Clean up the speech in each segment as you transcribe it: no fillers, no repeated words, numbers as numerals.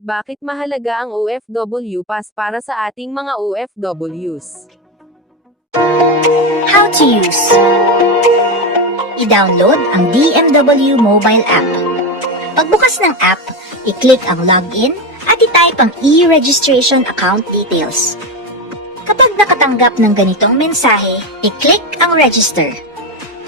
Bakit mahalaga ang OFW Pass para sa ating mga OFWs? How to use. I-download ang DMW mobile app. Pagbukas ng app, i-click ang login at i-type ang e-registration account details. Kapag nakatanggap ng ganitong mensahe, i-click ang register.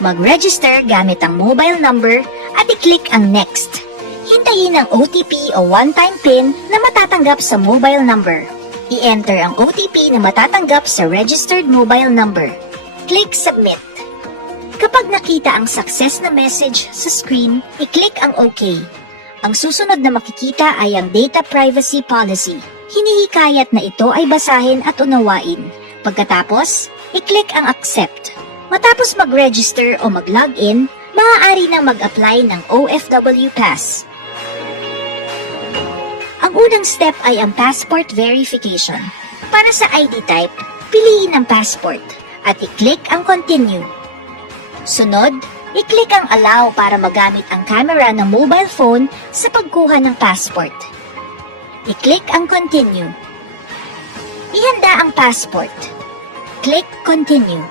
Mag-register gamit ang mobile number at i-click ang next. Hintayin ang OTP o one-time PIN na matatanggap sa mobile number. I-enter ang OTP na matatanggap sa registered mobile number. Click Submit. Kapag nakita ang success na message sa screen, i-click ang OK. Ang susunod na makikita ay ang Data Privacy Policy. Hinihikayat na ito ay basahin at unawain. Pagkatapos, i-click ang Accept. Matapos mag-register o mag-login, maaari nang mag-apply ng OFW Pass. Ang unang step ay ang passport verification. Para sa ID type, piliin ang passport at i-click ang Continue. Sunod, i-click ang Allow para magamit ang camera ng mobile phone sa pagkuha ng passport. I-click ang Continue. Ihanda ang passport. Click Continue.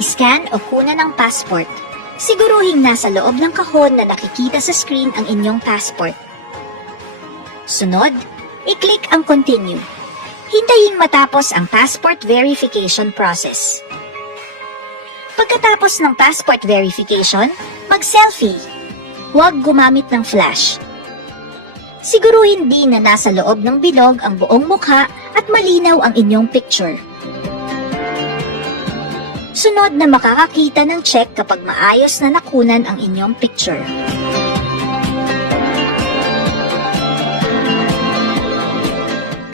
I-scan o kunan ang passport. Siguruhin nasa loob ng kahon na nakikita sa screen ang inyong passport. Sunod, i-click ang Continue. Hintayin matapos ang passport verification process. Pagkatapos ng passport verification, mag-selfie. Huwag gumamit ng flash. Siguruhin din na nasa loob ng bilog ang buong mukha at malinaw ang inyong picture. Sunod na makakakita ng check kapag maayos na nakunan ang inyong picture.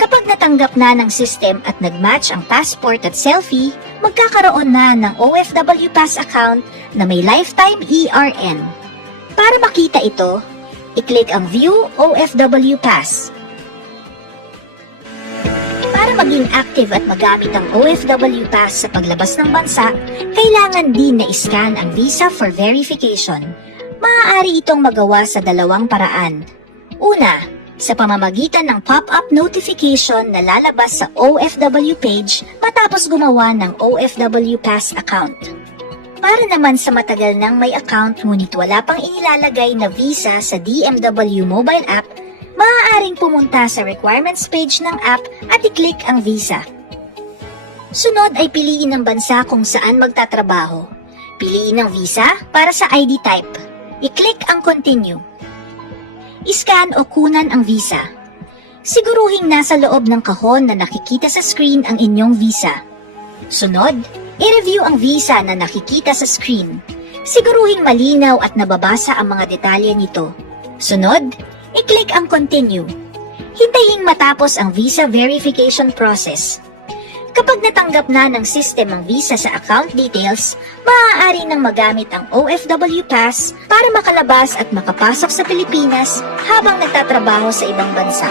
Kapag natanggap na ng system at nag-match ang passport at selfie, magkakaroon na ng OFW Pass account na may lifetime ERN. Para makita ito, i-click ang View OFW Pass. Para maging active at magamit ang OFW Pass sa paglabas ng bansa, kailangan din na i-scan ang visa for verification. Maaari itong magawa sa dalawang paraan. Una, sa pamamagitan ng pop-up notification na lalabas sa OFW page matapos gumawa ng OFW Pass account. Para naman sa matagal nang may account ngunit wala pang inilalagay na visa sa DMW mobile app, maaaring pumunta sa requirements page ng app at i-click ang visa. Sunod ay piliin ang bansa kung saan magtatrabaho. Piliin ang visa para sa ID type. I-click ang Continue. I-scan o kunan ang visa. Siguruhing nasa loob ng kahon na nakikita sa screen ang inyong visa. Sunod, i-review ang visa na nakikita sa screen. Siguruhing malinaw at nababasa ang mga detalye nito. Sunod, i-click ang Continue. Hintayin matapos ang visa verification process. Kapag natanggap na ng system ang visa sa account details, maaari nang magamit ang OFW Pass para makalabas at makapasok sa Pilipinas habang nagtatrabaho sa ibang bansa.